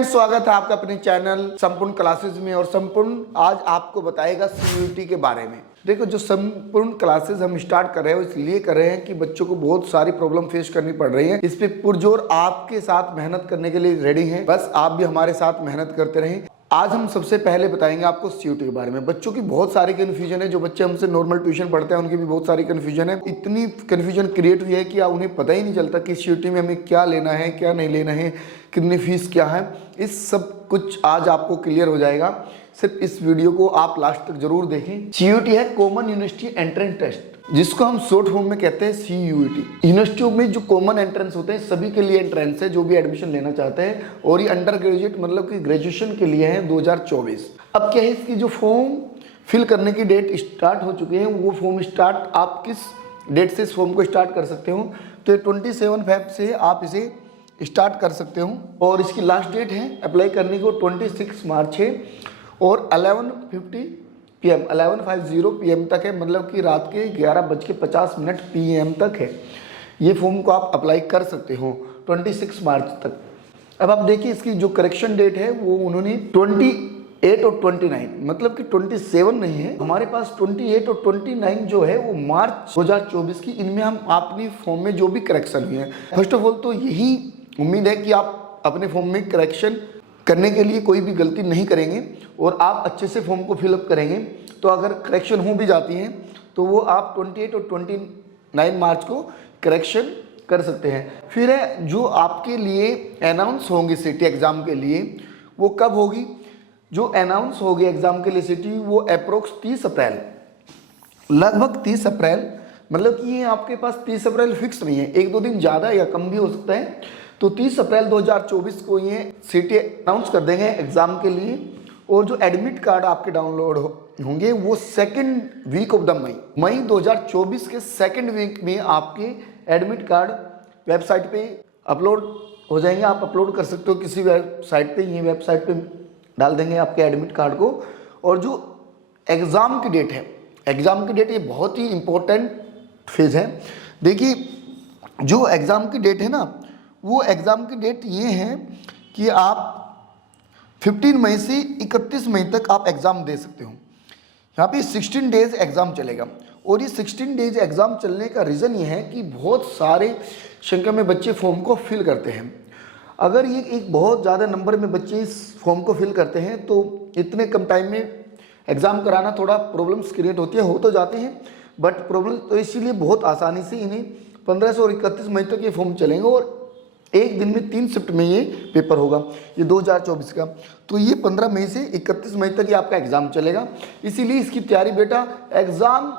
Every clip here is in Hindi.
फ्रेंड्स, स्वागत है आपका अपने चैनल संपूर्ण क्लासेस में। और संपूर्ण आज आपको बताएगा सीयूईटी के बारे में। देखो, जो संपूर्ण क्लासेस हम स्टार्ट कर रहे हैं वो इसलिए कर रहे हैं कि बच्चों को बहुत सारी प्रॉब्लम फेस करनी पड़ रही है। इस पे पुरजोर आपके साथ मेहनत करने के लिए रेडी हैं। बस आप भी हमारे साथ मेहनत करते रहें। आज हम सबसे पहले बताएंगे आपको सीयूईटी के बारे में। बच्चों की बहुत सारी कन्फ्यूजन है। जो बच्चे हमसे नॉर्मल ट्यूशन पढ़ते हैं उनकी भी बहुत सारी कन्फ्यूजन है। इतनी कन्फ्यूजन क्रिएट हुई है कि उन्हें पता ही नहीं चलता कि सीयूईटी में हमें क्या लेना है, क्या नहीं लेना है, कितनी फीस क्या है। इस सब कुछ आज आपको क्लियर हो जाएगा। सिर्फ इस वीडियो को आप लास्ट तक जरूर देखें। सीयूईटी है कॉमन यूनिवर्सिटी एंट्रेंस टेस्ट, जिसको हम शॉर्ट फॉर्म में कहते हैं सीयूईटी। यूनिवर्सिटियों में जो कॉमन एंट्रेंस होते हैं सभी के लिए एंट्रेंस है, जो भी एडमिशन लेना चाहते हैं। और ये अंडर ग्रेजुएट मतलब कि ग्रेजुएशन के लिए है 2024। अब क्या है, इसकी जो फॉर्म फिल करने की डेट स्टार्ट हो चुकी है। वो फॉर्म स्टार्ट आप किस डेट से इस फॉर्म को स्टार्ट कर सकते हो, तो 27 फेब से आप इसे स्टार्ट कर सकते हो। और इसकी लास्ट डेट है अप्लाई करने को 26 मार्च है और 11:50 PM तक है। मतलब कि रात के 11:50 PM तक है। ये फॉर्म को आप अप्लाई कर सकते हो 26 मार्च तक। अब आप देखिए, इसकी जो करेक्शन डेट है वो उन्होंने 28 और 29, मतलब कि 27 नहीं है हमारे पास, 28 और 29 जो है वो मार्च 2024 की। इनमें हम अपनी फॉर्म में जो भी करेक्शन हुए हैं, फर्स्ट ऑफ ऑल तो यही उम्मीद है कि आप अपने फॉर्म में करेक्शन करने के लिए कोई भी गलती नहीं करेंगे और आप अच्छे से फॉर्म को फिलअप करेंगे। तो अगर करेक्शन हो भी जाती हैं तो वो आप 28 और 29 मार्च को करेक्शन कर सकते हैं। फिर है जो आपके लिए अनाउंस होंगे सिटी एग्ज़ाम के लिए, वो कब होगी? जो अनाउंस होगी एग्ज़ाम के लिए सिटी, वो अप्रोक्स 30 अप्रैल, लगभग 30 अप्रैल। मतलब कि ये आपके पास 30 अप्रैल फिक्स नहीं है, 1-2 दिन ज़्यादा या कम भी हो सकता है। तो 30 अप्रैल 2024 को ये सिटी अनाउंस कर देंगे एग्ज़ाम के लिए। और जो एडमिट कार्ड आपके डाउनलोड होंगे वो second week of the May 2024 के सेकेंड वीक में आपके एडमिट कार्ड वेबसाइट पे अपलोड हो जाएंगे। आप अपलोड कर सकते हो किसी वेबसाइट पे, ये वेबसाइट पे डाल देंगे आपके एडमिट कार्ड को। और जो एग्ज़ाम की डेट है, एग्ज़ाम की डेट ये बहुत ही इम्पोर्टेंट फेज है। देखिए, जो एग्ज़ाम की डेट है ना, वो एग्ज़ाम की डेट ये है कि आप 15 मई से 31 मई तक आप एग्ज़ाम दे सकते हो। यहाँ पे 16 डेज एग्ज़ाम चलेगा। और ये 16 डेज एग्ज़ाम चलने का रीज़न ये है कि बहुत सारे संख्या में बच्चे फॉर्म को फिल करते हैं। अगर ये एक बहुत ज़्यादा नंबर में बच्चे इस फॉर्म को फिल करते हैं तो इतने कम टाइम में एग्ज़ाम कराना थोड़ा प्रॉब्लम्स क्रिएट होती है, हो तो जाते हैं बट प्रॉब्लम तो इसीलिए बहुत आसानी से इन्हें 15 से और 31 मई तक ये फॉर्म चलेंगे। और एक दिन में 3 शिफ्ट में ये पेपर होगा, ये 2024 का। तो ये 15 मई से 31 मई तक ये आपका एग्ज़ाम चलेगा। इसीलिए इसकी तैयारी बेटा एग्ज़ाम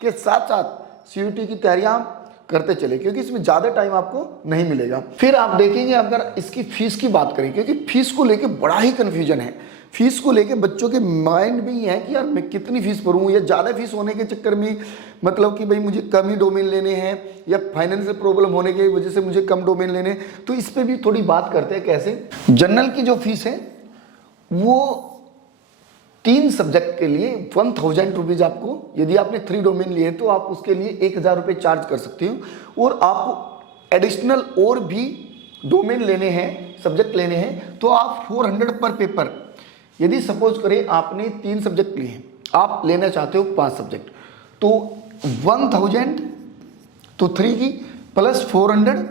के साथ साथ सीयूईटी की तैयारियाँ करते चले, क्योंकि इसमें ज़्यादा टाइम आपको नहीं मिलेगा। फिर आप देखेंगे, अगर इसकी फ़ीस की बात करें, क्योंकि फ़ीस को लेके बड़ा ही कन्फ्यूजन है। फीस को लेके बच्चों के माइंड में ये है कि यार मैं कितनी फ़ीस भरूँ, या ज़्यादा फीस होने के चक्कर में मतलब कि भाई मुझे कम ही डोमेन लेने हैं, या फाइनेंशियल प्रॉब्लम होने की वजह से मुझे कम डोमेन लेने हैं। तो इस पर भी थोड़ी बात करते हैं कैसे। जनरल की जो फीस है वो 3 सब्जेक्ट के लिए 1000 रुपीज़ आपको, यदि आपने 3 डोमेन लिए तो आप उसके लिए 1000 रुपये चार्ज कर सकते हो। और आपको एडिशनल और भी डोमेन लेने हैं, सब्जेक्ट लेने हैं, तो आप 400 पर पेपर, यदि सपोज करें आपने 3 सब्जेक्ट लिए हैं, आप लेना चाहते हो 5 सब्जेक्ट, तो 1000 तो 3 की प्लस 400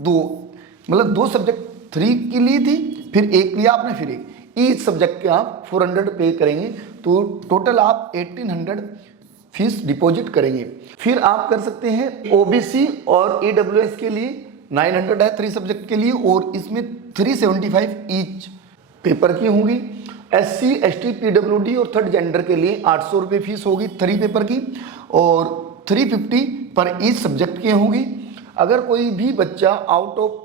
2, मतलब 2 सब्जेक्ट 3 की ली थी, फिर एक लिया आपने, फिर एक, ईच सब्जेक्ट के आप 400 पे करेंगे। तो टोटल आप 1800 फीस डिपॉजिट करेंगे। फिर आप कर सकते हैं ओबीसी और ईडब्ल्यूएस के लिए 900 है 3 सब्जेक्ट के लिए, और इसमें 375 ईच पेपर की होंगी। SC ST PWD और थर्ड जेंडर के लिए 800 रुपये फीस होगी 3 पेपर की, और 350 पर ईच सब्जेक्ट की होगी। अगर कोई भी बच्चा आउट ऑफ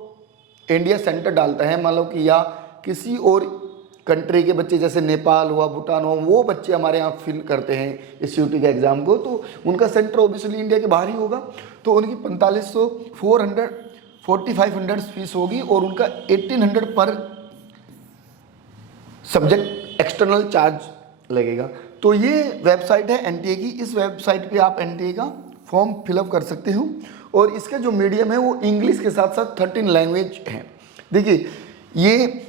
इंडिया सेंटर डालता है, मान लो कि या किसी और कंट्री के बच्चे जैसे नेपाल हुआ, भूटान हुआ, वो बच्चे हमारे यहाँ फिल करते हैं इस सीयूईटी के एग्ज़ाम को, तो उनका सेंटर ओबियसली इंडिया के बाहर ही होगा। तो उनकी 4500 400 4500 फीस होगी, और उनका 1800 पर सब्जेक्ट एक्सटर्नल चार्ज लगेगा। तो ये वेबसाइट है एनटीए की, इस वेबसाइट पे आप एनटीए का फॉर्म फिलअप कर सकते हो। और इसका जो मीडियम है वो इंग्लिश के साथ साथ 13 लैंग्वेज है। देखिए, ये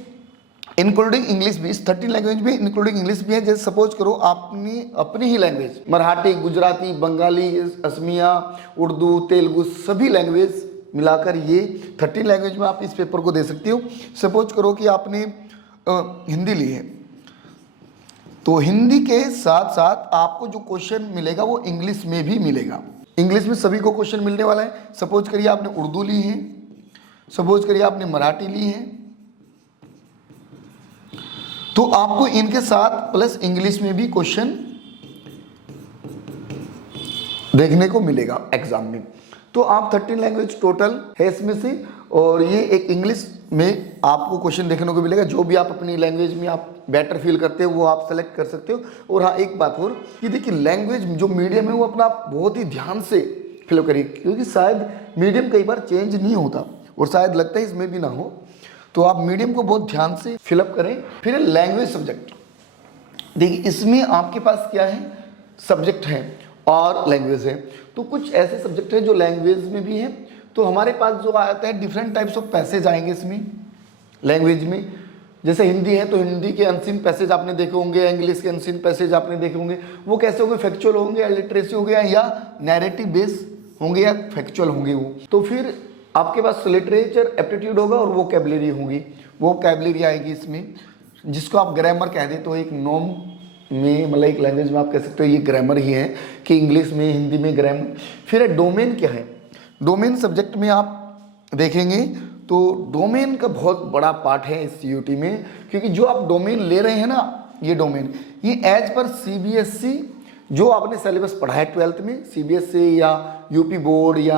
इंक्लूडिंग इंग्लिश भी, 13 लैंग्वेज में इंक्लूडिंग इंग्लिश भी है। जैसे सपोज करो आपने अपनी ही लैंग्वेज मराठी, गुजराती, बंगाली, असमिया, उर्दू, तेलुगु सभी लैंग्वेज मिलाकर ये 13 लैंग्वेज में आप इस पेपर को दे सकते हो। सपोज करो कि आपने हिंदी ली है, तो हिंदी के साथ साथ आपको जो क्वेश्चन मिलेगा वो इंग्लिश में भी मिलेगा। इंग्लिश में सभी को क्वेश्चन मिलने वाला है। सपोज करिए आपने उर्दू ली है, सपोज करिए आपने मराठी ली है, तो आपको इनके साथ प्लस इंग्लिश में भी क्वेश्चन देखने को मिलेगा एग्जाम में। तो आप 13 लैंग्वेज टोटल है इसमें से, और ये एक इंग्लिश में आपको क्वेश्चन देखने को मिलेगा। जो भी आप अपनी लैंग्वेज में आप बेटर फील करते हो वो आप सेलेक्ट कर सकते हो। और हाँ, एक बात और कि देखिए लैंग्वेज जो मीडियम है वो अपना बहुत ही ध्यान से फिलअप करिए, क्योंकि शायद मीडियम कई बार चेंज नहीं होता और शायद लगता है इसमें भी ना हो, तो आप मीडियम को बहुत ध्यान से फिलअप करें। फिर लैंग्वेज सब्जेक्ट, देखिए इसमें आपके पास क्या है, सब्जेक्ट है और लैंग्वेज है। तो कुछ ऐसे सब्जेक्ट है जो लैंग्वेज में भी है। तो हमारे पास जो आता है डिफरेंट टाइप्स ऑफ पैसेज आएंगे इसमें लैंग्वेज में। जैसे हिंदी है तो हिंदी के अनसीन पैसेज आपने देखे होंगे, इंग्लिश के अनसीन पैसेज आपने देखे होंगे। वो कैसे होंगे, फैक्चुअल होंगे या लिटरेसी हो गया या नैरेटिव बेस होंगे या फैक्चुअल होंगे वो। तो फिर आपके पास लिटरेचर एप्टीट्यूड होगा और वोकैबुलरी होगी। वोकैबुलरी आएगी इसमें, जिसको आप ग्रामर कह दे, तो एक नॉर्म में मतलब एक लैंग्वेज में आप कह सकते हो ये ग्रामर ही है कि इंग्लिश में, हिंदी में ग्रामर। फिर डोमेन क्या है, डोमेन सब्जेक्ट में आप देखेंगे तो डोमेन का बहुत बड़ा पार्ट है इस CUT में, क्योंकि जो आप डोमेन ले रहे हैं ना, ये डोमेन ये एज पर CBSE जो आपने सिलेबस पढ़ा है 12th में, CBSE या UP बोर्ड या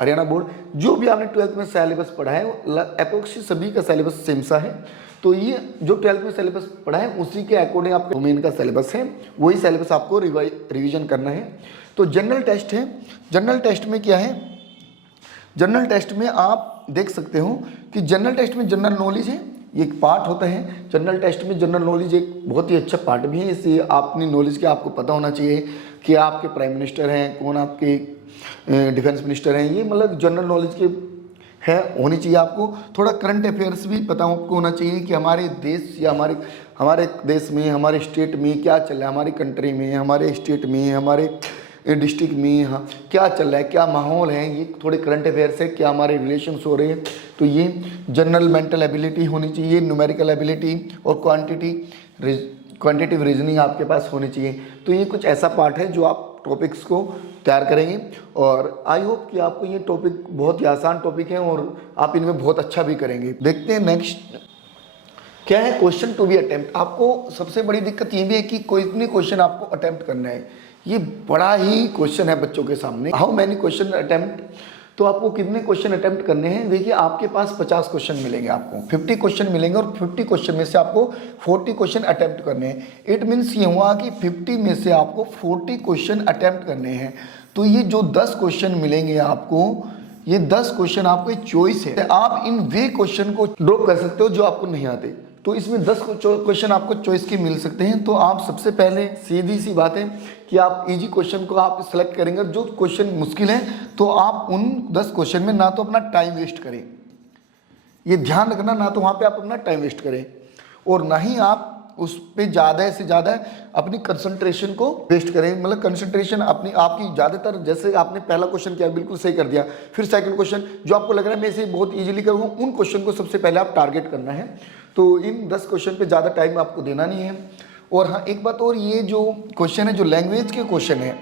हरियाणा बोर्ड, जो भी आपने 12th में सिलेबस पढ़ा है अप्रोक्सी सभी का सिलेबस सेम सा है। तो ये जो 12th में सिलेबस पढ़ा है उसी के अकॉर्डिंग आपका डोमेन का सिलेबस है, वही सिलेबस आपको रिवीजन करना है। तो जनरल टेस्ट है, जनरल टेस्ट में क्या है, जनरल टेस्ट में आप देख सकते हो कि जनरल टेस्ट में जनरल नॉलेज है, ये एक पार्ट होता है। जनरल टेस्ट में जनरल नॉलेज एक बहुत ही अच्छा पार्ट भी है। इससे अपनी नॉलेज के आपको पता होना चाहिए कि आपके प्राइम मिनिस्टर हैं, कौन आपके डिफेंस मिनिस्टर हैं, ये मतलब जनरल नॉलेज के है होनी चाहिए आपको। थोड़ा करंट अफेयर्स भी पता आपको होना चाहिए कि हमारे देश या हमारे देश में, हमारे स्टेट में क्या चल रहा है, हमारी कंट्री में, हमारे स्टेट में, हमारे डिस्ट्रिक्ट में हाँ क्या चल रहा है, क्या माहौल है, ये थोड़े करंट अफेयर्स है, क्या हमारे रिलेशंस हो रहे हैं। तो ये जनरल मेंटल एबिलिटी होनी चाहिए, न्यूमेरिकल एबिलिटी और क्वांटिटेटिव रीजनिंग आपके पास होनी चाहिए। तो ये कुछ ऐसा पार्ट है जो आप टॉपिक्स को तैयार करेंगे, और आई होप कि आपको ये टॉपिक बहुत ही आसान टॉपिक है और आप इनमें बहुत अच्छा भी करेंगे। देखते हैं नेक्स्ट क्या है, क्वेश्चन टू बी अटेम्प्ट। आपको सबसे बड़ी दिक्कत ये भी है कि कितने क्वेश्चन आपको अटेम्प्ट करना है। ये बड़ा ही क्वेश्चन है बच्चों के सामने, हाउ मैनी क्वेश्चन अटेम्प्ट। तो आपको कितने क्वेश्चन अटेम्प्ट करने हैं, देखिए आपके पास 50 क्वेश्चन मिलेंगे, आपको 50 क्वेश्चन मिलेंगे और 50 क्वेश्चन में से आपको 40 क्वेश्चन अटेम्प्ट करने हैं। इट मीन्स ये हुआ कि 50 में से आपको 40 क्वेश्चन अटेम्प्ट करने हैं। तो ये जो 10 क्वेश्चन मिलेंगे आपको, ये 10 क्वेश्चन आपको चॉइस है, आप इन वे क्वेश्चन को ड्रॉप कर सकते हो जो आपको नहीं आते। तो इसमें 10 क्वेश्चन आपको चॉइस के मिल सकते हैं। तो आप सबसे पहले सीधी सी बात है कि आप इजी क्वेश्चन को आप सेलेक्ट करेंगे। जो क्वेश्चन मुश्किल है तो आप उन 10 क्वेश्चन में ना तो अपना टाइम वेस्ट करें, ये ध्यान रखना, ना तो वहाँ पे आप अपना टाइम वेस्ट करें और ना ही आप उस पर ज़्यादा से ज़्यादा अपनी कंसंट्रेशन को वेस्ट करें। मतलब कंसंट्रेशन अपनी आपकी ज़्यादातर, जैसे आपने पहला क्वेश्चन किया बिल्कुल सही कर दिया, फिर सेकंड क्वेश्चन जो आपको लग रहा है मैं इसे बहुत इजीली करूँगा, उन क्वेश्चन को सबसे पहले आप टारगेट करना है। तो इन 10 क्वेश्चन पे ज़्यादा टाइम आपको देना नहीं है। और हाँ एक बात और, ये जो क्वेश्चन है, जो लैंग्वेज के क्वेश्चन है,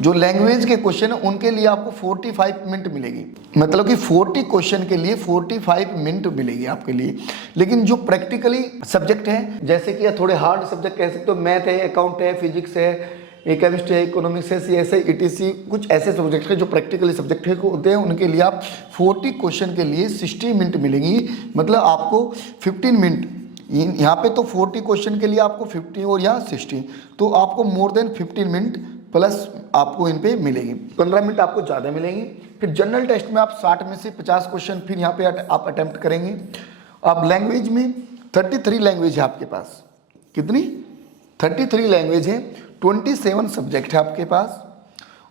जो लैंग्वेज के क्वेश्चन है उनके लिए आपको 45 मिनट मिलेगी। मतलब कि 40 क्वेश्चन के लिए 45 मिनट मिलेगी आपके लिए। लेकिन जो प्रैक्टिकली सब्जेक्ट है, जैसे कि थोड़े हार्ड सब्जेक्ट कह सकते हो, मैथ है, अकाउंट है, फिजिक्स है, केमिस्ट्री है, इकोनॉमिक्स है, CS है, ETC, कुछ ऐसे सब्जेक्ट है जो प्रैक्टिकली सब्जेक्ट है होते हैं, उनके लिए आप 40 क्वेश्चन के लिए 60 मिनट मिलेंगी। मतलब आपको 15 मिनट यहाँ पे, तो 40 क्वेश्चन के लिए आपको 50 और यहाँ 60, तो आपको मोर देन 15 मिनट प्लस आपको इन पे मिलेगी, 15 मिनट आपको ज़्यादा मिलेंगी। फिर जनरल टेस्ट में आप 60 में से 50 क्वेश्चन फिर यहाँ पे आप अटेम्प्ट करेंगे। अब लैंग्वेज में 33 लैंग्वेज है आपके पास, कितनी 33 लैंग्वेज है, 27 सब्जेक्ट है आपके पास,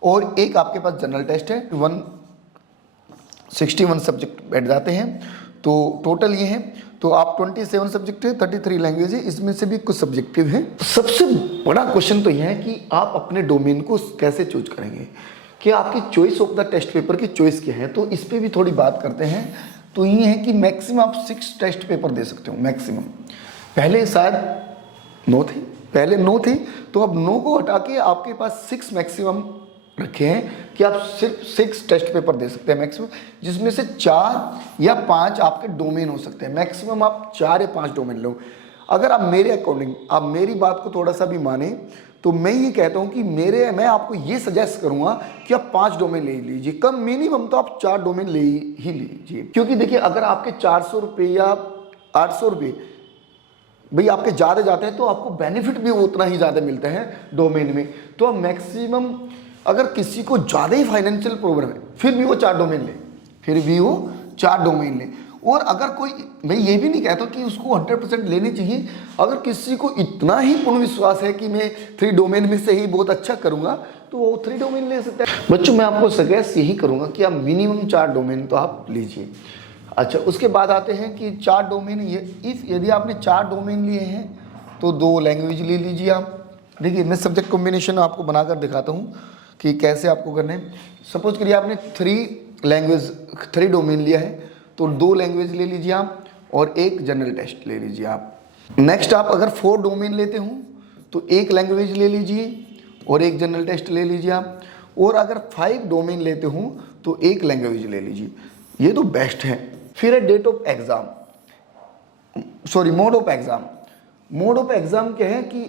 और एक आपके पास जनरल टेस्ट है, 161 सब्जेक्ट बैठ जाते हैं। तो टोटल ये है, तो आप 27 सब्जेक्ट है, 33 लैंग्वेज है, इसमें से भी कुछ सब्जेक्टिव हैं। सबसे बड़ा क्वेश्चन तो यह है कि आप अपने डोमेन को कैसे चूज करेंगे, कि आपकी choice of the test paper की चॉइस क्या है। तो इस पर भी थोड़ी बात करते हैं। तो ये है कि मैक्सिमम आप 6 टेस्ट पेपर दे सकते हो मैक्सिमम। पहले शायद 9 थे, पहले 9 थे, तो अब 9 को हटा के आपके पास 6 मैक्सिमम रखे हैं कि आप सिर्फ 6 टेस्ट पेपर दे सकते हैं मैक्सिमम, जिसमें से 4 या 5 आपके डोमेन हो सकते हैं। मैक्सिमम आप 4 या 5 डोमेन लो। अगर आप मेरे अकॉर्डिंग, आप मेरी बात को थोड़ा सा भी माने, तो मैं ये कहता हूँ कि मैं आपको ये सजेस्ट करूँगा कि आप 5 डोमेन ले लीजिए, कम मिनिमम तो आप 4 डोमेन ले ही लीजिए। क्योंकि देखिए, अगर आपके 400 रुपये या 800 रुपये भाई आपके ज़्यादा जाते हैं, तो आपको बेनिफिट भी उतना ही ज़्यादा मिलता है डोमेन में। तो आप मैक्सिमम, अगर किसी को ज़्यादा ही फाइनेंशियल प्रॉब्लम है, फिर भी वो 4 डोमेन ले, फिर भी वो 4 डोमेन ले। और अगर कोई, मैं ये भी नहीं कहता कि उसको 100% लेनी चाहिए। अगर किसी को इतना ही पूर्ण विश्वास है कि मैं 3 डोमेन में से ही बहुत अच्छा करूँगा, तो वो 3 डोमेन ले सकता है। बच्चों, मैं आपको सजेस्ट यही करूँगा कि आप मिनिमम 4 डोमेन तो आप लीजिए। अच्छा, उसके बाद आते हैं कि 4 डोमेन, यदि आपने 4 डोमेन लिए हैं तो 2 लैंग्वेज ले लीजिए आप। देखिए, मैं सब्जेक्ट कॉम्बिनेशन आपको बनाकर दिखाता हूँ कि कैसे आपको करना है। सपोज करिए आपने 3 डोमेन लिया है, तो 2 लैंग्वेज ले लीजिए आप और 1 जनरल टेस्ट ले लीजिए आप। नेक्स्ट, आप अगर 4 डोमेन लेते हो तो 1 लैंग्वेज ले लीजिए और 1 जनरल टेस्ट ले लीजिए आप। और अगर 5 डोमेन लेते हो तो 1 लैंग्वेज ले लीजिए। ये तो बेस्ट है। फिर है date of exam, sorry mode of exam. Mode of exam क्या है कि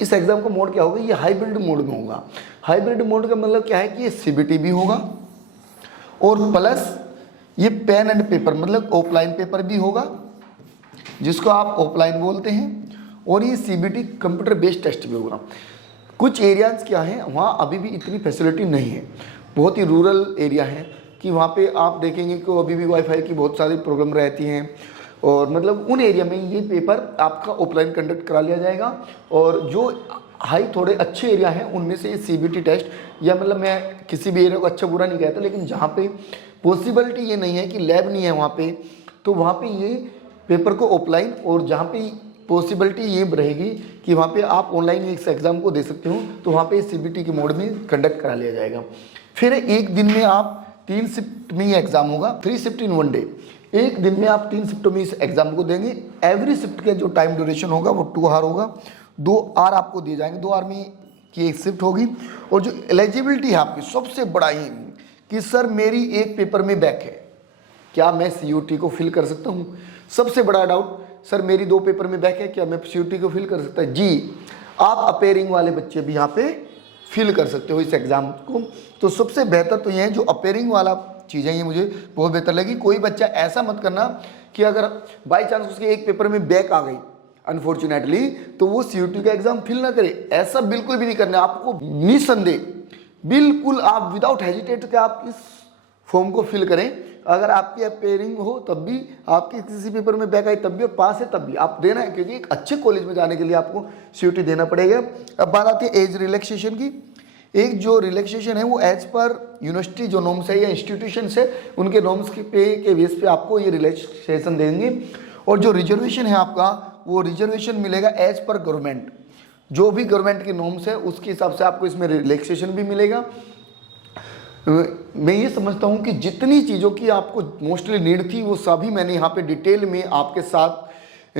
इस एग्ज़ाम का मोड क्या होगा, ये हाइब्रिड मोड में होगा। हाइब्रिड मोड का मतलब क्या है कि ये सीबीटी भी होगा और प्लस ये पेन एंड पेपर, मतलब ऑफलाइन पेपर भी होगा, जिसको आप ऑफलाइन बोलते हैं, और ये सीबीटी कंप्यूटर बेस्ड टेस्ट भी होगा। कुछ एरियाज़ क्या हैं, वहाँ अभी भी इतनी फैसिलिटी नहीं है, बहुत ही रूरल एरिया है, कि वहाँ पे आप देखेंगे कि अभी भी वाईफाई की बहुत सारी प्रॉब्लम रहती हैं। और मतलब उन एरिया में ये पेपर आपका ऑफलाइन कंडक्ट करा लिया जाएगा। और जो थोड़े अच्छे एरिया हैं, उनमें से ये सीबीटी टेस्ट, या मतलब मैं किसी भी एरिया को अच्छा बुरा नहीं कहता, लेकिन जहाँ पे पॉसिबिलिटी ये नहीं है कि लैब नहीं है वहाँ पे, तो वहाँ पे ये पेपर को ऑफलाइन, और जहाँ पे पॉसिबिलिटी ये रहेगी कि वहाँ पे आप ऑनलाइन इस एग्ज़ाम को दे सकते हो, तो वहाँ पे सीबीटी के मोड में कंडक्ट करा लिया जाएगा। फिर एक दिन में आप 3 शिफ्ट में ये एग्ज़ाम होगा, 3 शिफ्ट इन 1 डे। एक दिन में आप 3 शिफ्टों में इस एग्ज़ाम को देंगे। एवरी शिफ्ट का जो टाइम ड्यूरेशन होगा वो 2 आवर होगा। 2 आवर आपको दिए जाएंगे, 2 आवर में की एक शिफ्ट होगी। और जो एलिजिबिलिटी है आपकी, सबसे बड़ा ये कि सर मेरी एक पेपर में बैक है, क्या मैं सीयूटी को फिल कर सकता हूँ? सबसे बड़ा डाउट, सर मेरी 2 पेपर में बैक है, क्या मैं सीयूटी को फिल कर सकता है? जी, आप अपेयरिंग वाले बच्चे भी यहाँ पे फिल कर सकते हो इस एग्ज़ाम को। तो सबसे बेहतर तो ये है, जो अपेयरिंग वाला चीज़ है, ये मुझे बहुत बेहतर लगी। कोई बच्चा ऐसा मत करना कि अगर बाई चांस उसके एक पेपर में बैक आ गई अनफॉर्चुनेटली, तो वो सीयूटी का एग्ज़ाम फिल ना करे। ऐसा बिल्कुल भी नहीं करना। आपको निसंदेह, बिल्कुल आप विदाउट हेजिटेट के आप इस फॉर्म को फिल करें। अगर आपकी अपेयरिंग हो तब भी, आपके किसी पेपर में बैक आई तब भी, और पास है तब भी आप देना है, क्योंकि एक अच्छे कॉलेज में जाने के लिए आपको सीयूटी देना पड़ेगा। अब बात आती है एज रिलैक्सेशन की। एक जो रिलैक्सेशन है वो एज पर यूनिवर्सिटी जो नॉर्म्स है या इंस्टीट्यूशन है, उनके नॉर्म्स के बेस पे आपको ये रिलैक्सेशन देंगे। और जो रिजर्वेशन है आपका, वो रिजर्वेशन मिलेगा एज पर गवर्नमेंट, जो भी गवर्नमेंट के नॉर्म्स है उसके हिसाब से आपको इसमें रिलैक्सेशन भी मिलेगा। मैं ये समझता हूँ कि जितनी चीज़ों की आपको मोस्टली नीड थी, वो सभी मैंने यहाँ पे डिटेल में आपके साथ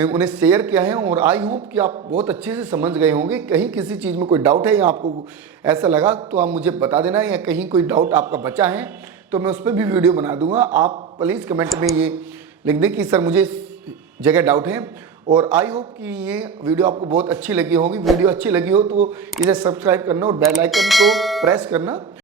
उन्हें शेयर किया है। और आई होप कि आप बहुत अच्छे से समझ गए होंगे। कहीं किसी चीज़ में कोई डाउट है या आपको ऐसा लगा तो आप मुझे बता देना, या कहीं कोई डाउट आपका बचा है तो मैं उस पर भी वीडियो बना दूंगा। आप प्लीज़ कमेंट में ये लिख दें कि सर मुझे इस जगह डाउट है। और आई होप कि ये वीडियो आपको बहुत अच्छी लगी होगी। वीडियो अच्छी लगी हो तो इसे सब्सक्राइब करना और बेल आइकन को प्रेस करना।